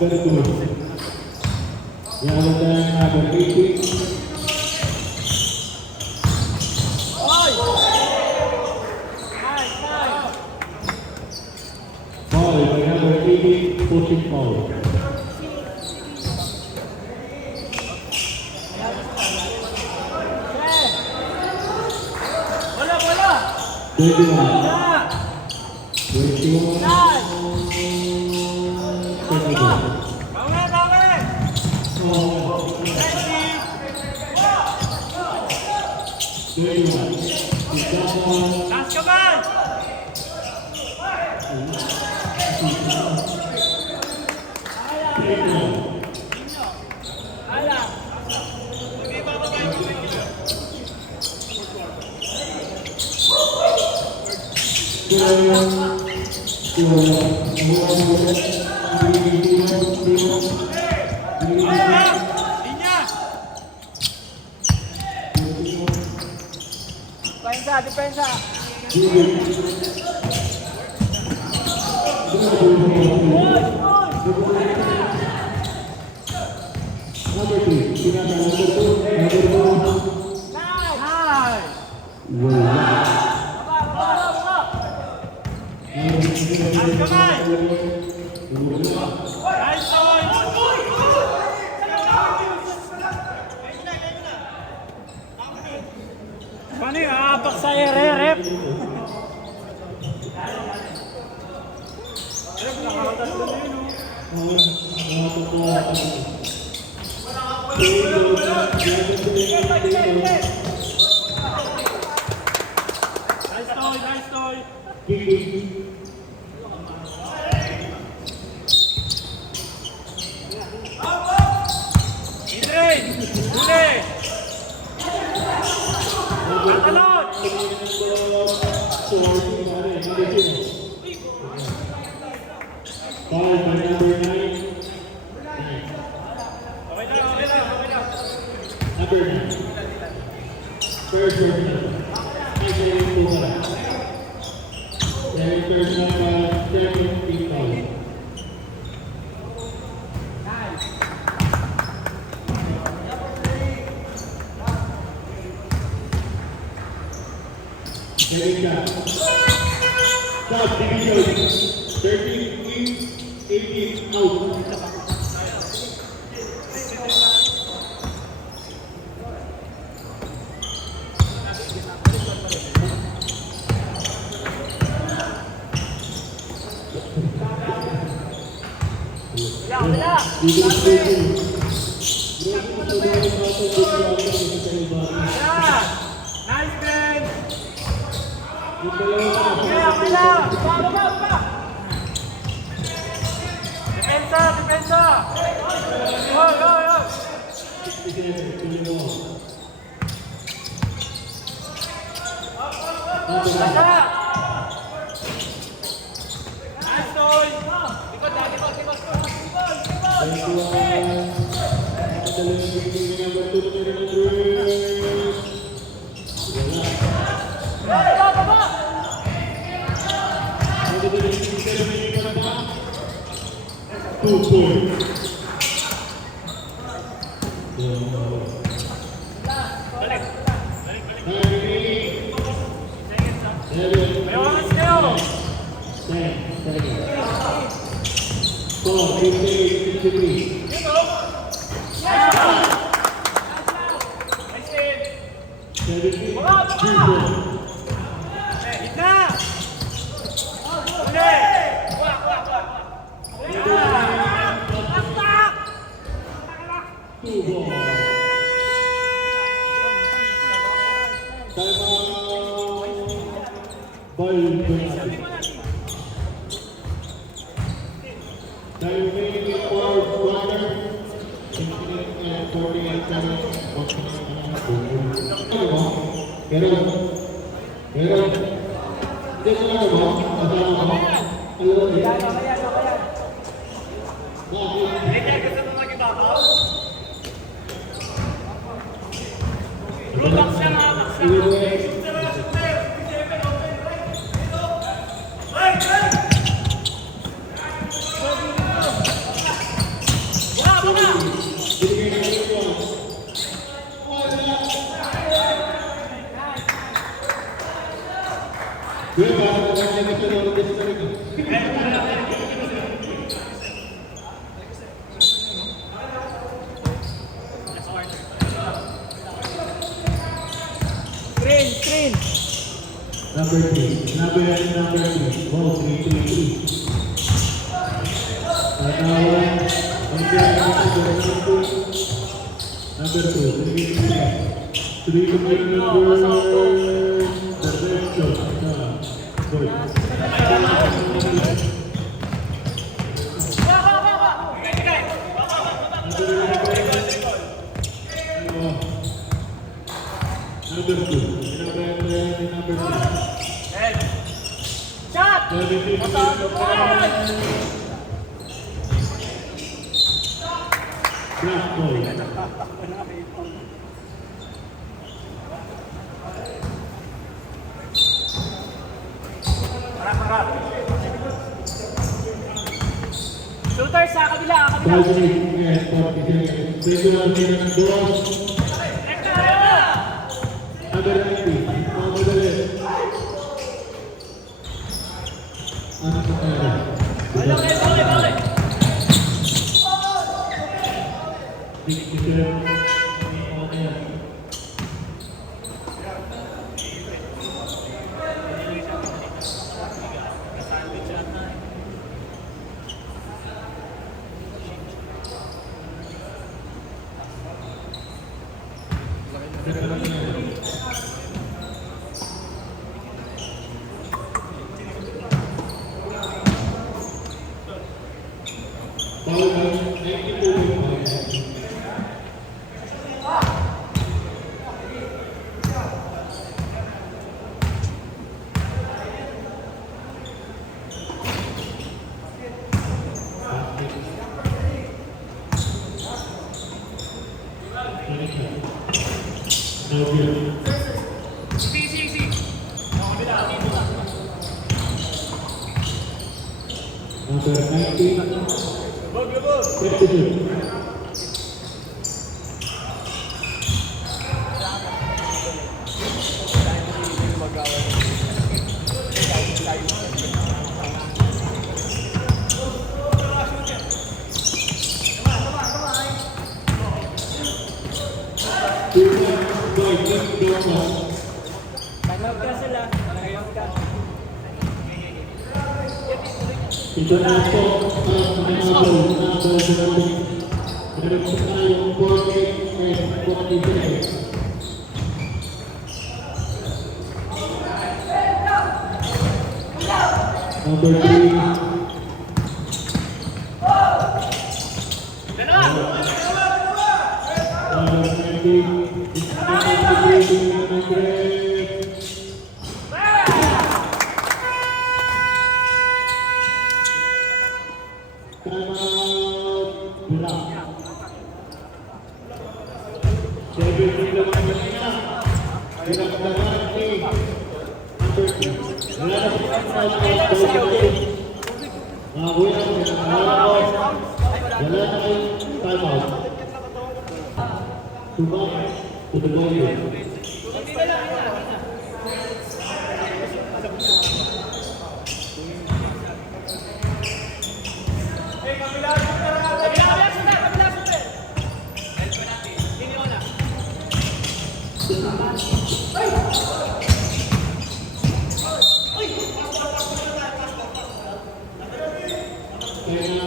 number 2. Yang number 18. Foul by number 18, pushing foul. Bola. 21. Depensa. Paano yung aapak sa rep? Nice toy. Idrin! Huli! Katalon! Foul by number 9. Okay lang. Number 9. First personal. Second personal, 7 feet foul. Second shot. Shot division. 13 in, 18 out. Nice, Ben! Depensa! Kuya, bakit nakakaya ka sa laro kasi talaga? Screen. Number 3. Number 3. Ball 3-3-3. Tanawan. Number 2. 3-3-3. 3 number. Number 2. Number 3. Shot! Black ball. Shooter sa kabila. 5 minutes and 40 seconds. Regular game ng duwas. Number 90. Mamadali. Ano sa kaya? Balik. 67. Number 90. 52. Timeout ka sila. Timeout ka. Ito na po ang panabal na ball. Meron po tayong 48 and 43. Number 3. To the goal.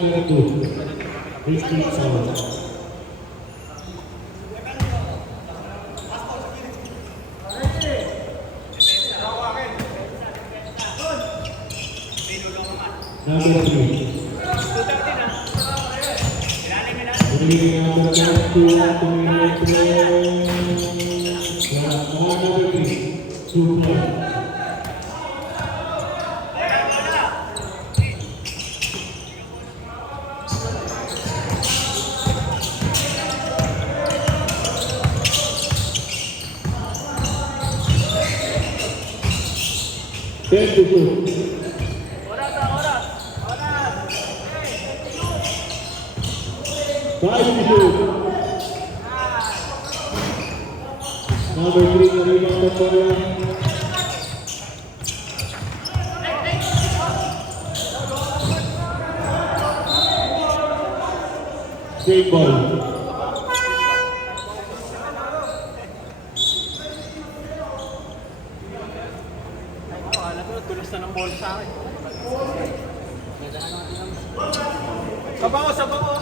Number 2. Risky foul. Number 3. Number 2. Number 3, Straight ball. Alam ko, tulos na ng ball sa akin. Sabaw, sabaw.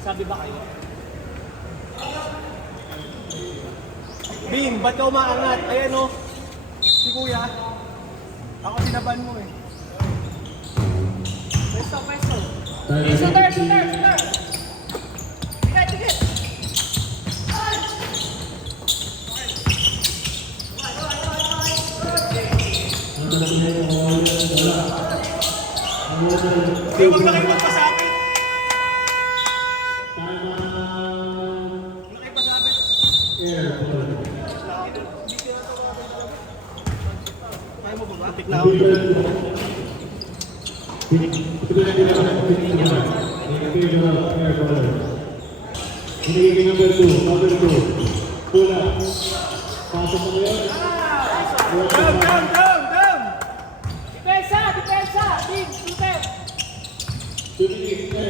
Sabi ba kayo? Bing, ba't ka umaangat? Ayan o. Si Kuya. Ako sinaban mo eh. Pwesto, pwesto. Shooter, Shooter! Ticket, ticket! Hindi, huwag na kayo magpasapit. Huwag na kayo pasapit. Kaya mo ba ba? Tik na ako. Hinigiging number 2. Pula. Pasok mo yun. Down! Depensa! Depensa! Big! Shooter! Shooting is 30.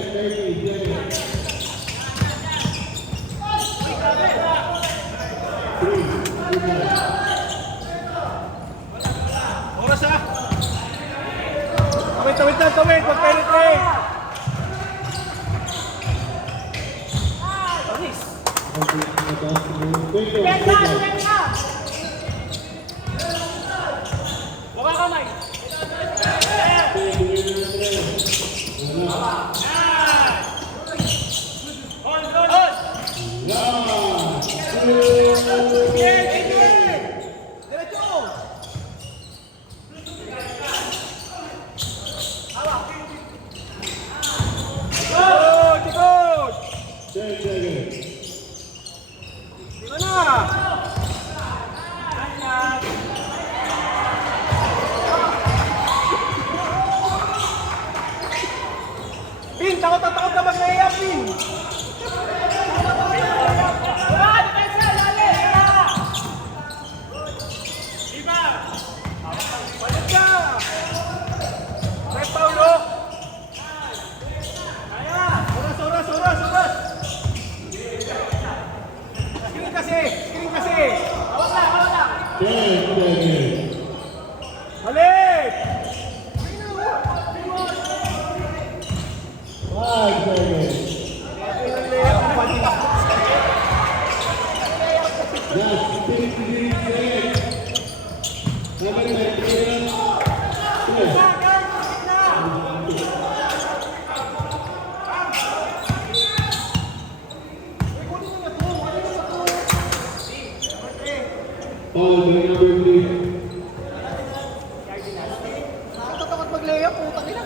Oras ah! Tawid! Pag-penetrate! Anis! Quick, Depensa! Depensa! Baba kamay! Pin, takot na mag-layup, Pin! Baba! Depensa! Lali! Balik ka! Right, Paulo! Oras! Screen kasi! Hawak lang! Balik! 5 seconds. That's 50 seconds. Number 9. Paul, number 3. Takot mag-layup, putang ina.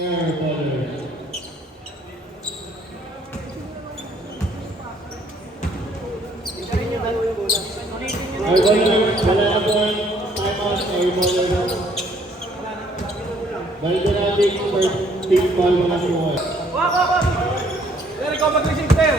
Air butter. Air butter, wala na po ang timeout. Air butter. Balik na natin first team ball mga simuan. Wak! There, ikaw mag-receive, Ter.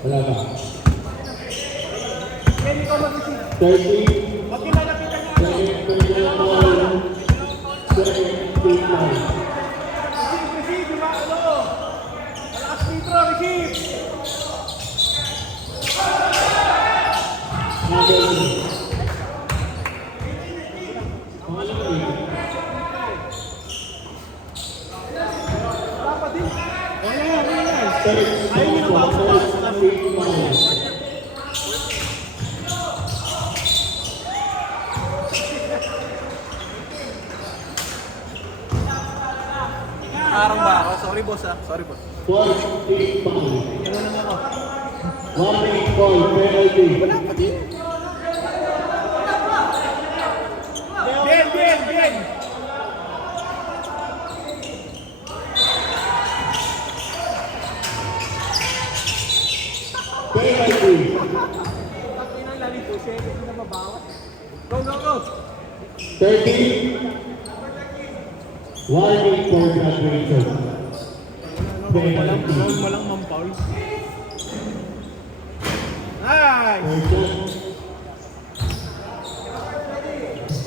Wala ba? Ter, ikaw mag-receive. 30 Pag kinalapitan niya, second ball. Second team ball. receive, di ba? Malakas dito, receive. Number 3. Pangalan ko eh. Dapat din. Third team ball. Arang ba ako? Sorry, boss ah. Sorry, boss. Fourth team ball. Ano naman ako? Warning ball, penalty. Wala pa din. Bien! 13. Warning for graduation. Penalty. Walang mampaul. Nice!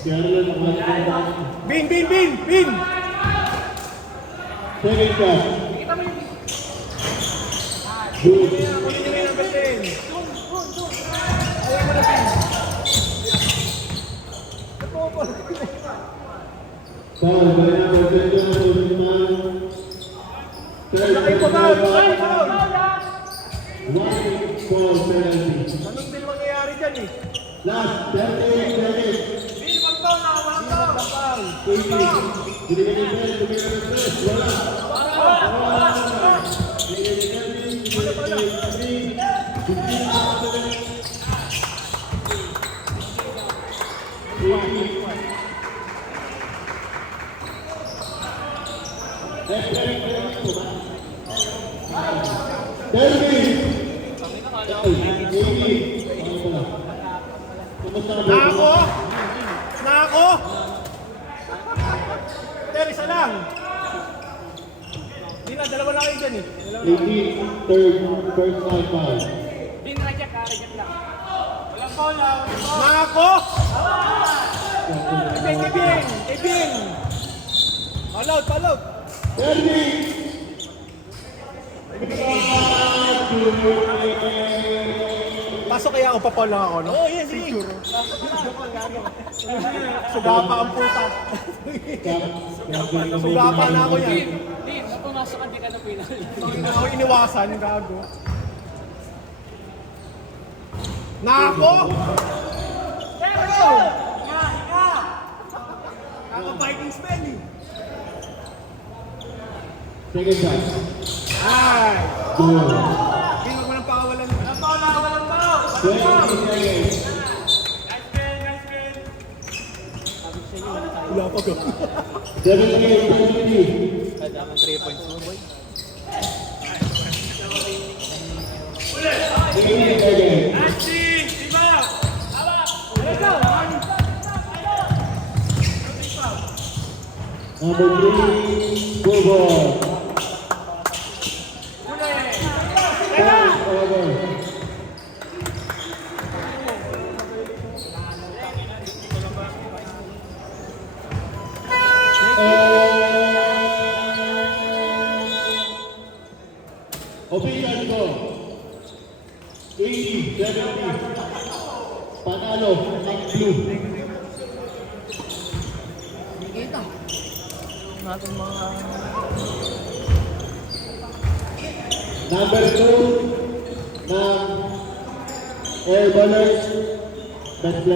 Carolyn Juan. Bin! Second shot. Good. Kunin nyo yung number 10. Away mo na, Bin. Foul by number 22. Laki po ba? Foul! Warning for penalty. Anong din mangyayari dyan eh? Last 38 seconds. Bin, wag foul na! Wag foul! 80. Binigyan ng bell, binigyan ng press. Wala. Nako! Pero isa lang. Hindi na, dalawa lang kayo dyan eh. First time foul. Bin, reject lang. Walang foul na. Nako! Ibin! Allowed! Pasok kaya ako, papaw lang ako, no? Oo, yes, sige. Sugapa ang puta. Sugapa na ako yan. Bin, pumasok ka, di ka na pinali. Ako iniwasan, gago. Nako! Ako Vikings man eh. Second shot. Ay! Good. Hindi mo nang pakawalan. Walang pao! 20 seconds. Wala pa ko. 78, 70. Ang 3 points mo, boy. 80 seconds. Number 3, go ball. Time over. Official score 80-70. Panalo ang blue. Natin mga... Number 2 ng Air Ballers. Best player.